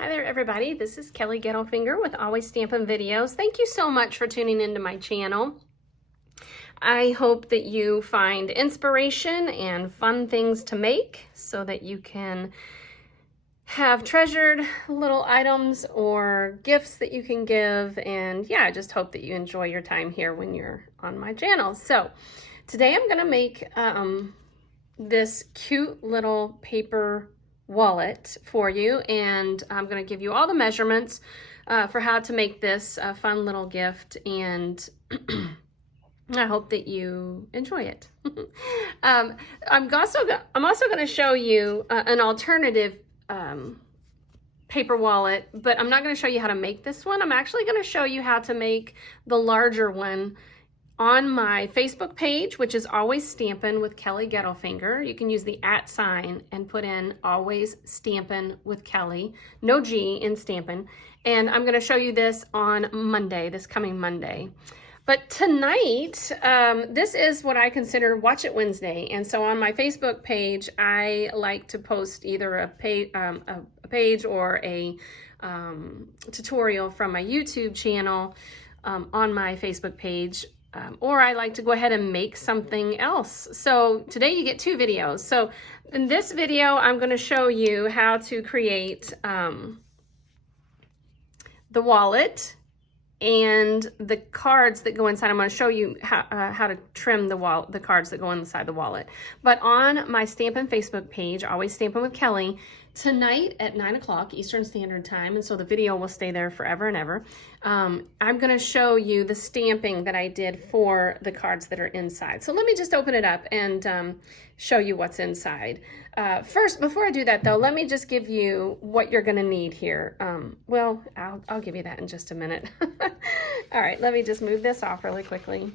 Hi there everybody, this is Kelly Gettelfinger with Always Stampin' Videos. Thank you so much for tuning into my channel. I hope that you find inspiration and fun things to make so that you can have treasured little items or gifts that you can give. And yeah, I just hope that you enjoy your time here when you're on my channel. So today I'm gonna make this cute little paper wallet for you, and I'm going to give you all the measurements for how to make this a fun little gift, and I hope that you enjoy it. I'm also going to show you an alternative paper wallet, but I'm not going to show you how to make this one. I'm actually going to show you how to make the larger one on my Facebook page, which is Always Stampin' with Kelly Gettelfinger. You can use the @ and put in Always Stampin' with Kelly, no G in Stampin'. And I'm gonna show you this on Monday, this coming Monday. But tonight, this is what I consider Watch It Wednesday. And so on my Facebook page, I like to post either a page or a tutorial from my YouTube channel on my Facebook page. Or I like to go ahead and make something else. So today you get two videos. So in this video, I'm going to show you how to create the wallet and the cards that go inside. I'm going to show you how to trim the cards that go inside the wallet. But on my Stampin' Facebook page, Always Stampin' with Kelly, tonight at 9 o'clock Eastern Standard Time, and so the video will stay there forever and ever, I'm going to show you the stamping that I did for the cards that are inside. So let me just open it up and show you what's inside. First, before I do that though, let me just give you what you're going to need here. Well, I'll give you that in just a minute. All right, let me just move this off really quickly,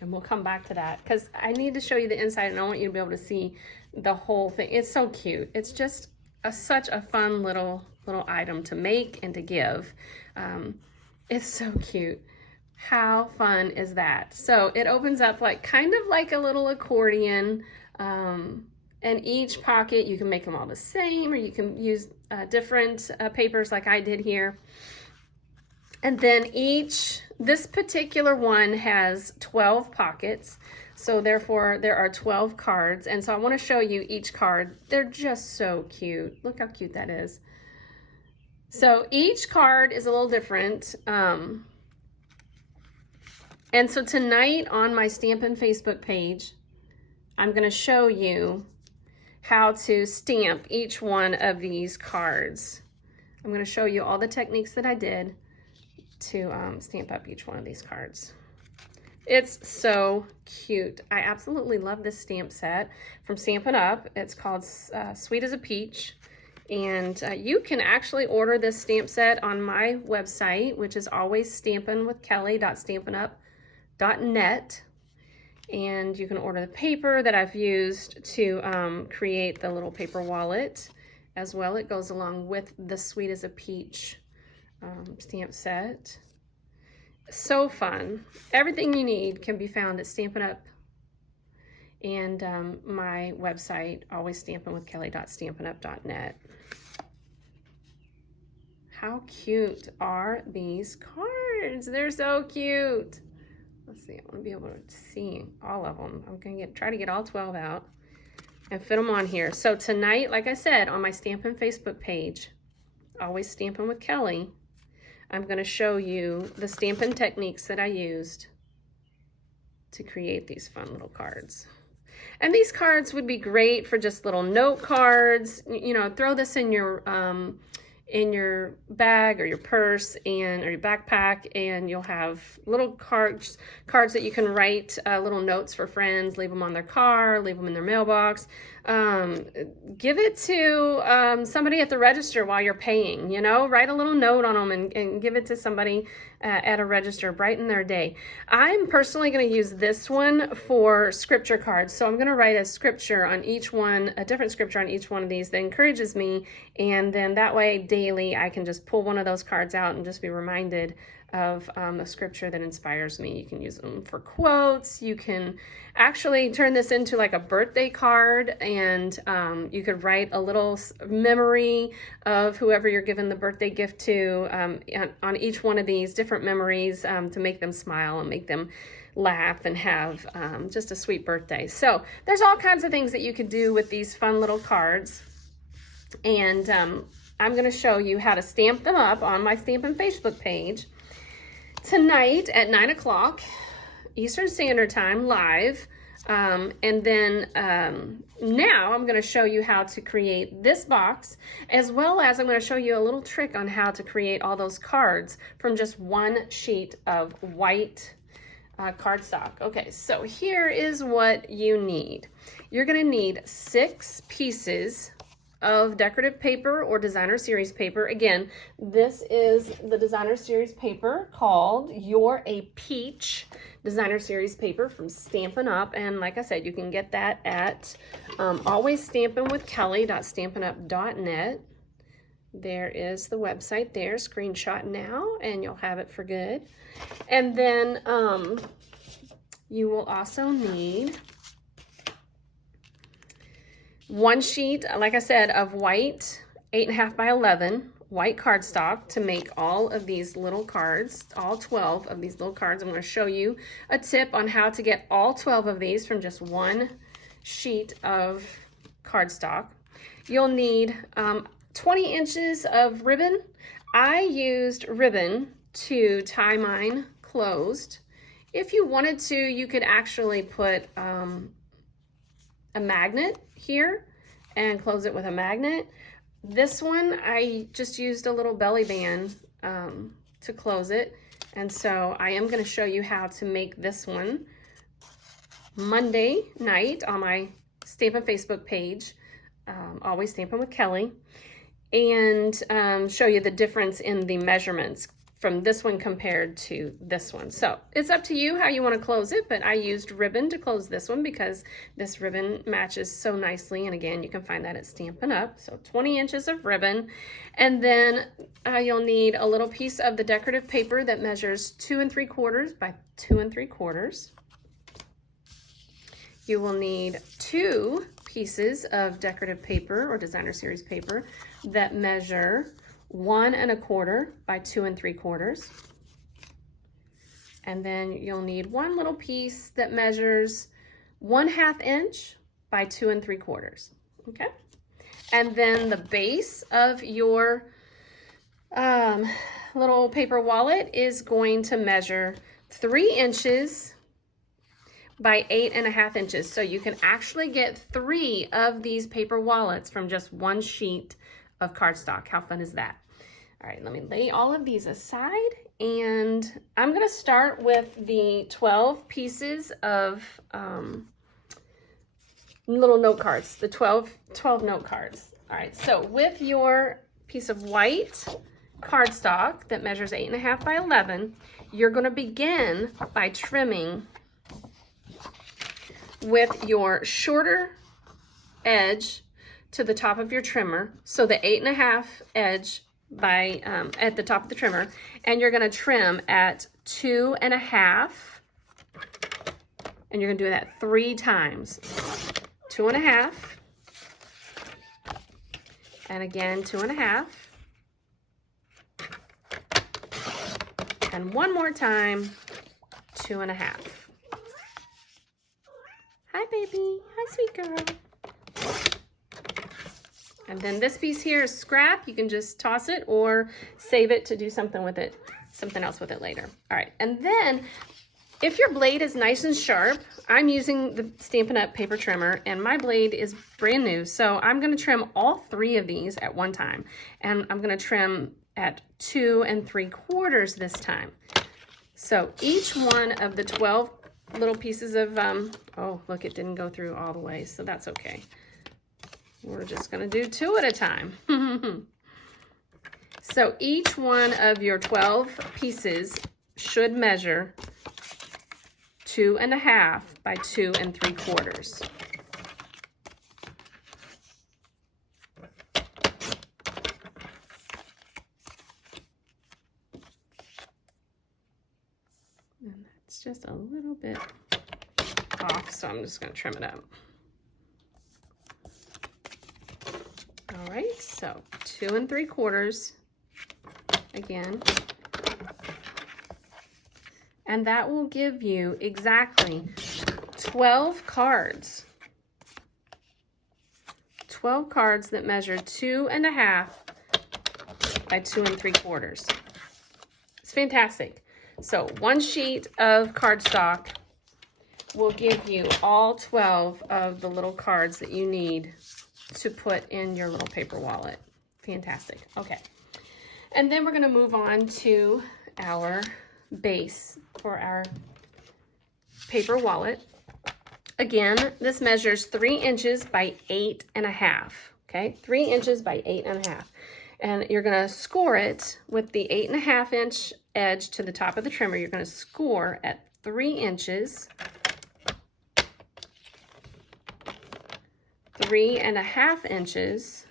and we'll come back to that because I need to show you the inside, and I want you to be able to see the whole thing. It's so cute. It's just such a fun little item to make and to give. It's so cute. How fun is that? So it opens up like kind of like a little accordion, and each pocket you can make them all the same, or you can use different papers like I did here. And then this particular one has 12 pockets. So therefore there are 12 cards. And so I want to show you each card. They're just so cute. Look how cute that is. So each card is a little different. And so tonight on my Stampin' Facebook page, I'm going to show you how to stamp each one of these cards. I'm going to show you all the techniques that I did to stamp up each one of these cards. It's so cute. I absolutely love this stamp set from Stampin' Up. It's called Sweet as a Peach. And you can actually order this stamp set on my website, which is alwaysstampinwithkelly.stampinup.net. And you can order the paper that I've used to create the little paper wallet as well. It goes along with the Sweet as a Peach stamp set. So fun. Everything you need can be found at Stampin' Up and my website, alwaysstampinwithkelly.stampinup.net. How cute are these cards? They're so cute. Let's see, I want to be able to see all of them. I'm going to try to get all 12 out and fit them on here. So tonight, like I said, on my Stampin' Facebook page, Always Stampin' with Kelly, I'm going to show you the stamping techniques that I used to create these fun little cards. And these cards would be great for just little note cards. You know, throw this in your bag or your purse or your backpack, and you'll have little cards that you can write little notes for friends, leave them on their car, leave them in their mailbox. Give it to somebody at the register while you're paying, you know, write a little note on them and give it to somebody at a register, brighten their day. I'm personally going to use this one for scripture cards. So I'm going to write a scripture on each one, a different scripture on each one of these that encourages me. And then that way daily I can just pull one of those cards out and just be reminded of the scripture that inspires me. You can use them for quotes. You can actually turn this into like a birthday card, and you could write a little memory of whoever you're giving the birthday gift to on each one of these different memories to make them smile and make them laugh and have just a sweet birthday. So there's all kinds of things that you could do with these fun little cards. And I'm going to show you how to stamp them up on my Stampin' Facebook page tonight at 9 o'clock Eastern Standard Time live. And then now I'm going to show you how to create this box, as well as I'm going to show you a little trick on how to create all those cards from just one sheet of white cardstock. Okay, so here is what you need. You're going to need 6 pieces of decorative paper or designer series paper. Again, this is the designer series paper called You're a Peach designer series paper from Stampin' Up. And like I said, you can get that at alwaysstampinwithkelly.stampinup.net. There is the website there, screenshot now, and you'll have it for good. And then you will also need 1 sheet, like I said, of white 8.5 by 11 white cardstock to make all of these little cards, all 12 of these little cards. I'm going to show you a tip on how to get all 12 of these from just 1 sheet of cardstock. You'll need 20 inches of ribbon. I used ribbon to tie mine closed. If you wanted to, you could actually put a magnet here and close it with a magnet. This one, I just used a little belly band to close it. And so I am going to show you how to make this one Monday night on my Stampin' Facebook page, Always Stampin' with Kelly, and show you the difference in the measurements from this one compared to this one. So it's up to you how you want to close it, but I used ribbon to close this one because this ribbon matches so nicely. And again, you can find that at Stampin' Up. So 20 inches of ribbon. And then you'll need a little piece of the decorative paper that measures 2 3/4 by 2 3/4. You will need 2 pieces of decorative paper or designer series paper that measure 1 1/4 by 2 3/4. And then you'll need 1 little piece that measures 1/2 inch by 2 3/4. Okay. And then the base of your little paper wallet is going to measure 3 inches by 8.5 inches. So you can actually get 3 of these paper wallets from just 1 sheet of cardstock. How fun is that? All right, let me lay all of these aside, and I'm going to start with the 12 pieces of little note cards, the 12 note cards. All right, so with your piece of white cardstock that measures 8.5 by 11, you're going to begin by trimming with your shorter edge to the top of your trimmer, so the 8.5 edge by at the top of the trimmer, and you're going to trim at 2.5, and you're going to do that 3 times. 2.5, and again 2.5, and one more time, 2.5. Hi, baby. Hi, sweet girl. And then this piece here is scrap. You can just toss it or save it to do something with it, something else with it later. All right, and then if your blade is nice and sharp, I'm using the Stampin' Up! Paper trimmer, and my blade is brand new, so I'm going to trim all 3 of these at one time. And I'm going to trim at 2 3/4 this time. So each one of the 12 little pieces of, oh, look, it didn't go through all the way, so that's okay. We're just going to do 2 at a time. So each one of your 12 pieces should measure 2.5 by 2 3/4. It's just a little bit off, so I'm just going to trim it up. All right, so 2 3/4 again. And that will give you exactly 12 cards. 12 cards that measure 2 1/2 by 2 3/4. It's fantastic. So 1 sheet of cardstock will give you all 12 of the little cards that you need to put in your little paper wallet. Fantastic. Okay. And then we're going to move on to our base for our paper wallet. Again, this measures 3 inches by 8 1/2. Okay, 3 inches by 8 1/2. And you're going to score it with the 8 1/2 inch edge to the top of the trimmer. You're going to score at 3 inches, 3 1/2 inches,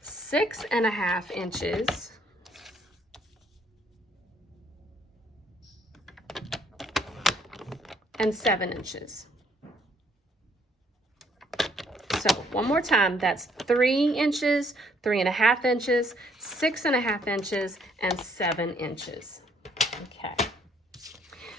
6 1/2 inches, and 7 inches. So one more time, that's 3 inches, 3 1/2 inches, 6 1/2 inches, and 7 inches. Okay.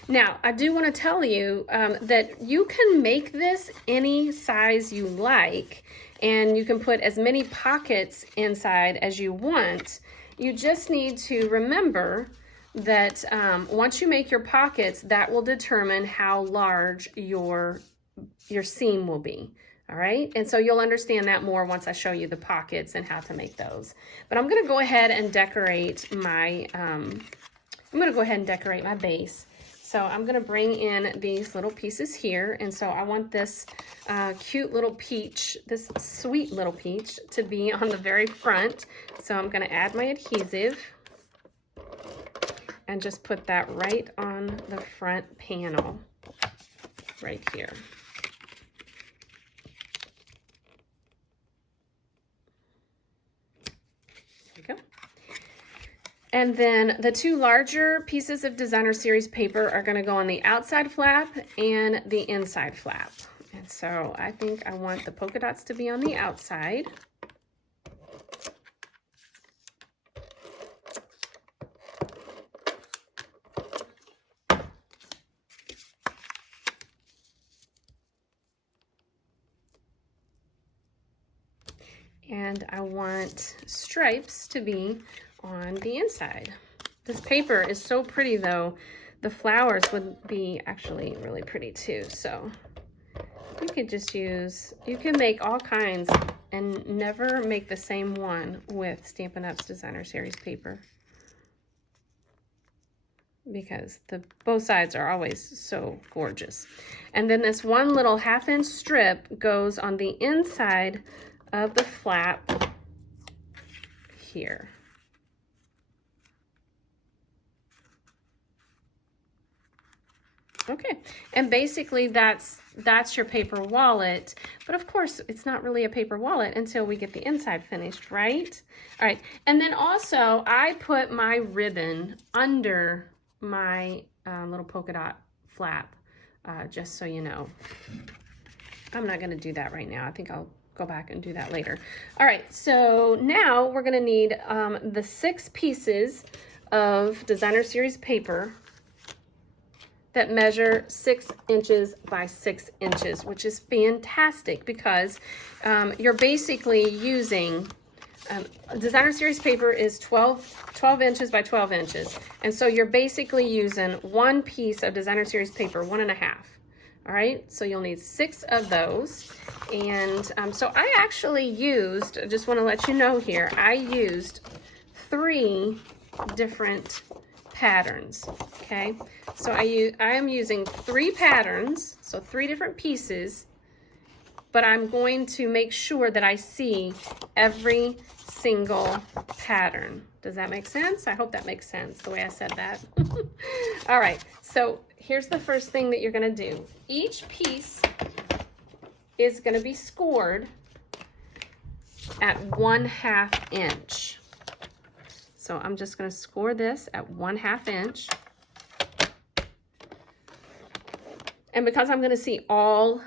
Now, I do want to tell you that you can make this any size you like, and you can put as many pockets inside as you want. You just need to remember that once you make your pockets, that will determine how large your seam will be. All right, and so you'll understand that more once I show you the pockets and how to make those. But I'm going to go ahead and decorate my base. So I'm going to bring in these little pieces here, and so I want this cute little peach, this sweet little peach, to be on the very front. So I'm going to add my adhesive and just put that right on the front panel, right here. And then the 2 larger pieces of Designer Series paper are going to go on the outside flap and the inside flap. And so I think I want the polka dots to be on the outside. And I want stripes to be on the inside. This paper is so pretty though. The flowers would be actually really pretty too. So you could just use, you can make all kinds and never make the same one with Stampin' Up's Designer Series paper, because both sides are always so gorgeous. And then this one little 1/2 inch strip goes on the inside of the flap here. Okay, and basically that's your paper wallet, but of course it's not really a paper wallet until we get the inside finished, right? All right, and then also I put my ribbon under my little polka dot flap, just so you know. I'm not going to do that right now. I think I'll go back and do that later. All right, so now we're going to need the 6 pieces of Designer Series paper that measure 6 inches by 6 inches, which is fantastic because you're basically using, Designer Series paper is 12 inches by 12 inches. And so you're basically using 1 piece of Designer Series paper, 1 1/2. All right, so you'll need 6 of those. And so I actually used, I just want to let you know here, I used 3 different patterns. Okay, so I am using 3 patterns, so 3 different pieces, but I'm going to make sure that I see every single pattern. Does that make sense? I hope that makes sense the way I said that. All right, so here's the first thing that you're going to do. Each piece is going to be scored at 1/2 inch. So So I'm just going to score this at 1/2 inch. And because I'm going to see all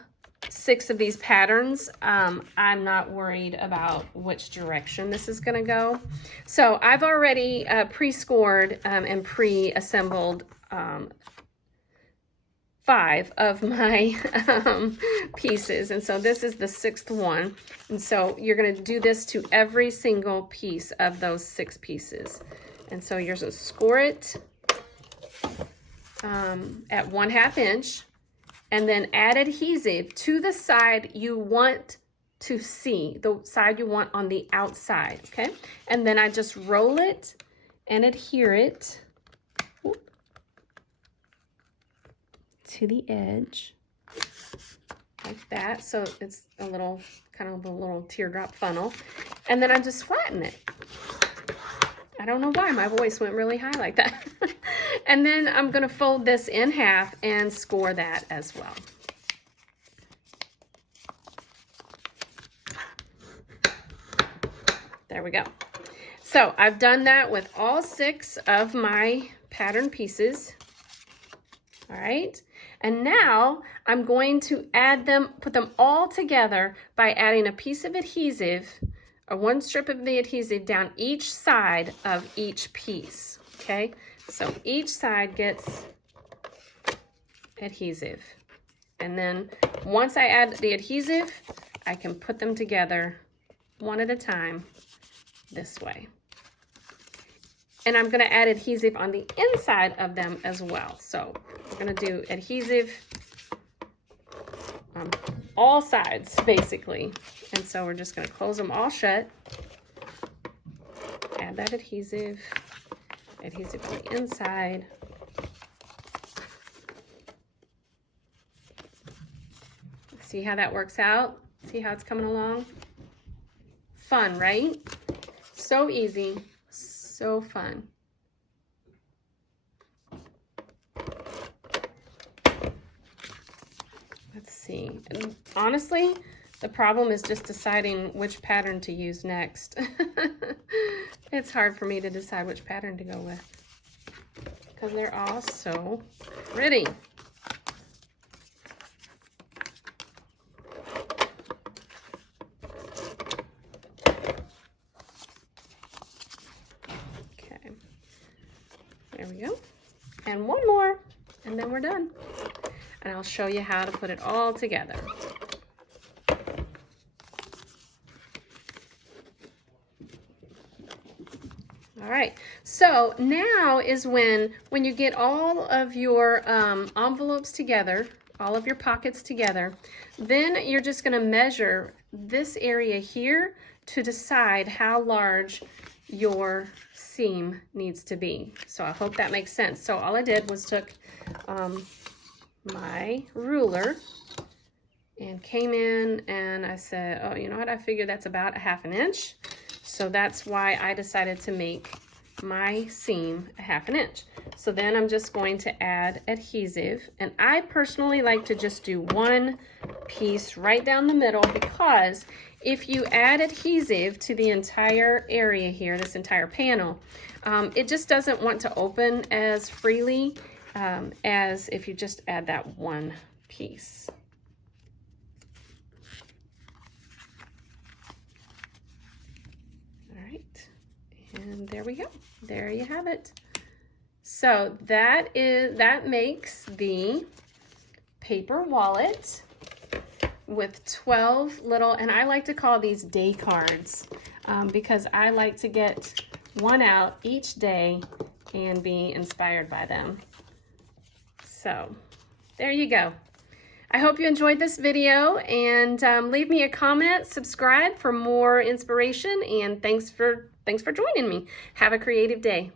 6 of these patterns, I'm not worried about which direction this is going to go. So I've already pre-scored and pre-assembled 5 of my pieces, and so this is the 6th one. And so you're going to do this to every single piece of those 6 pieces. And so you're going to score it at 1/2 inch. And then add adhesive to the side you want to see, the side you want on the outside, okay? And then I just roll it and adhere it to the edge, like that. So it's a little, kind of a little teardrop funnel. And then I just flatten it. I don't know why my voice went really high like that. And then I'm going to fold this in half and score that as well. There we go. So I've done that with all 6 of my pattern pieces. All right. And now I'm going to add them, put them all together by adding a piece of adhesive, or 1 strip of the adhesive down each side of each piece. Okay. So each side gets adhesive. And then once I add the adhesive, I can put them together one at a time this way. And I'm going to add adhesive on the inside of them as well. So we're going to do adhesive on all sides, basically. And so we're just going to close them all shut. Add that adhesive on the inside. See how that works out? See how it's coming along? Fun, right? So easy, so fun. Let's see. And honestly, the problem is just deciding which pattern to use next. It's hard for me to decide which pattern to go with because they're all so pretty. Okay, there we go. And one more, and then we're done. And I'll show you how to put it all together. All right, so now is when you get all of your envelopes together, all of your pockets together, then you're just going to measure this area here to decide how large your seam needs to be. So I hope that makes sense. So all I did was took my ruler and came in and I said, oh, you know what, I figured that's about 1/2 inch. So that's why I decided to make my seam 1/2 inch. So then I'm just going to add adhesive, and I personally like to just do 1 piece right down the middle, because if you add adhesive to the entire area here, this entire panel, it just doesn't want to open as freely as if you just add that 1 piece. And there we go. There you have it. So that makes the paper wallet with 12 little, and I like to call these day cards because I like to get one out each day and be inspired by them. So there you go. I hope you enjoyed this video, and leave me a comment, subscribe for more inspiration, and thanks for joining me. Have a creative day.